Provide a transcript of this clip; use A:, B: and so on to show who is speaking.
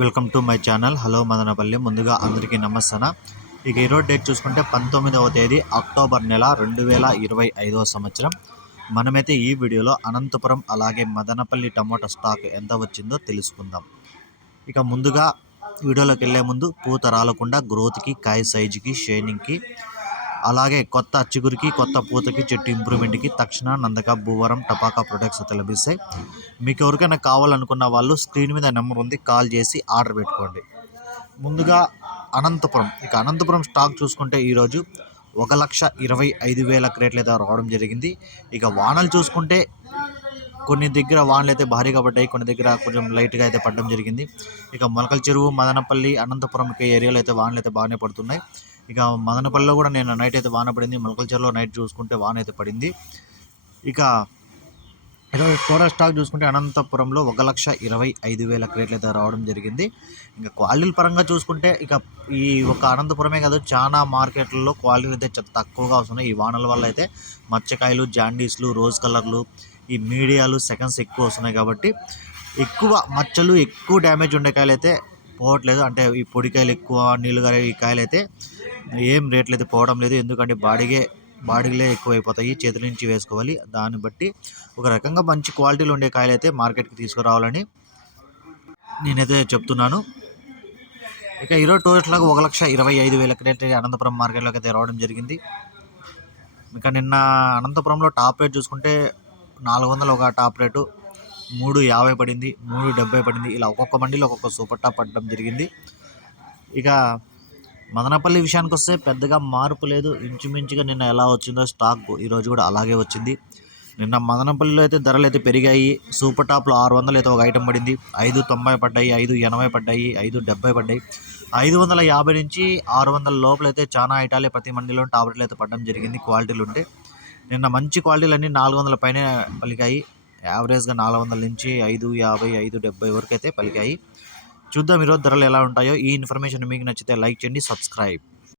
A: Welcome to my channel. Hello Madanapalle. ముందుగా అందరికీ నమస్తన. ఇక ఈరోజు డేట్ చూసుకుంటే పంతొమ్మిదవ తేదీ అక్టోబర్ నెల రెండు వేల ఇరవై ఐదవ సంవత్సరం. మనమైతే ఈ వీడియోలో అనంతపురం అలాగే మదనపల్లి టమోటా స్టాక్ ఎంత వచ్చిందో తెలుసుకుందాం. ఇక ముందుగా వీడియోలోకి వెళ్ళే ముందు పూత రాలకుండా గ్రోత్కి కాయ సైజుకి షైనింగ్కి అలాగే కొత్త చిగురికి కొత్త పూతకి చెట్టు ఇంప్రూవ్మెంట్కి తక్షణ నందక భూవరం టపాకా ప్రొడక్ట్స్ అయితే లభిస్తాయి మీకు ఎవరికైనా కావాలనుకున్న వాళ్ళు స్క్రీన్ మీద నెంబర్ ఉంది కాల్ చేసి ఆర్డర్ పెట్టుకోండి. ముందుగా అనంతపురం ఇక అనంతపురం స్టాక్ చూసుకుంటే ఈరోజు ఒక లక్ష ఇరవై ఐదు వేల క్రేట్లు అయితే రావడం జరిగింది. ఇక వానలు చూసుకుంటే కొన్ని దగ్గర వానలు అయితే భారీగా పడ్డాయి కొన్ని దగ్గర కొంచెం లైట్గా అయితే పడడం జరిగింది. ఇక మొలకల చెరువు మదనపల్లి అనంతపురం ఇక ఏరియాలో అయితే వానలు అయితే బాగానే పడుతున్నాయి. ఇక మదనపల్లిలో కూడా నేను నైట్ అయితే వాన పడింది. మొలకల చెరువులో నైట్ చూసుకుంటే వాన అయితే పడింది. ఇక ఈరోజు టోటల్ స్టాక్ చూసుకుంటే అనంతపురంలో ఒక లక్ష ఇరవై ఐదు వేల క్రేట్లు అయితే రావడం జరిగింది. ఇంకా క్వాలిటీల పరంగా చూసుకుంటే ఇక ఈ ఒక అనంతపురమే కాదు చాలా మార్కెట్లలో క్వాలిటీలు అయితే చాలా తక్కువగా వస్తున్నాయి. ఈ వానల వల్ల అయితే మచ్చకాయలు జాండీస్లు రోజ్ కలర్లు ఈ మీడియాలు సెకండ్స్ ఎక్కువ వస్తున్నాయి కాబట్టి ఎక్కువ మచ్చలు ఎక్కువ డ్యామేజ్ ఉండే కాయలు అయితే పోవట్లేదు. అంటే ఈ పొడికాయలు ఎక్కువ నీళ్ళు గారే ఈ కాయలు అయితే ఏం రేట్లు అయితే పోవడం లేదు. ఎందుకంటే బాడీగే బాడీలే ఎక్కువ అయిపోతాయి చేతుల నుంచి వేసుకోవాలి. దాన్ని బట్టి ఒక రకంగా మంచి క్వాలిటీలో ఉండే కాయలు అయితే మార్కెట్కి తీసుకురావాలని నేనైతే చెప్తున్నాను. ఇక ఈరోజు టూరిస్టులకు ఒక లక్ష ఇరవై ఐదు వేల క్రేట్ అనంతపురం మార్కెట్లోకి అయితే రావడం జరిగింది. ఇక నిన్న అనంతపురంలో టాప్ రేట్ చూసుకుంటే నాలుగు వందలు ఒక టాప్ రేటు మూడు యాభై పడింది మూడు డెబ్బై పడింది. ఇలా ఒక్కొక్క మండీలో ఒక్కొక్క సూపర్ టాప్ పడడం జరిగింది. ఇక మదనపల్లి విషయానికి వస్తే పెద్దగా మార్పు లేదు. ఇంచుమించుగా నిన్న ఎలా వచ్చిందో స్టాక్ ఈరోజు కూడా అలాగే వచ్చింది. నిన్న మదనపల్లిలో అయితే ధరలు అయితే పెరిగాయి. సూపర్ టాప్లో ఆరు వందలు అయితే ఒక ఐటెం పడింది. ఐదు తొంభై పడ్డాయి ఐదు ఎనభై పడ్డాయి ఐదు డెబ్బై పడ్డాయి. ఐదు వందల యాభై నుంచి ఆరు వందల లోపల అయితే చాలా ఐటాలే ప్రతి మండీలో టాబ్లెట్లు అయితే పడడం జరిగింది. క్వాలిటీలు ఉంటే నిన్న మంచి క్వాలిటీలన్నీ నాలుగు వందల పైన పలికాయి. యావరేజ్గా నాలుగు వందల నుంచి ఐదు యాభై ఐదు డెబ్బై వరకు అయితే పలికాయి. చూద్దాం ఈరోజు ధరలు ఎలా ఉంటాయో. ఈ ఇన్ఫర్మేషన్ మీకు నచ్చితే లైక్ చేయండి సబ్స్క్రైబ్.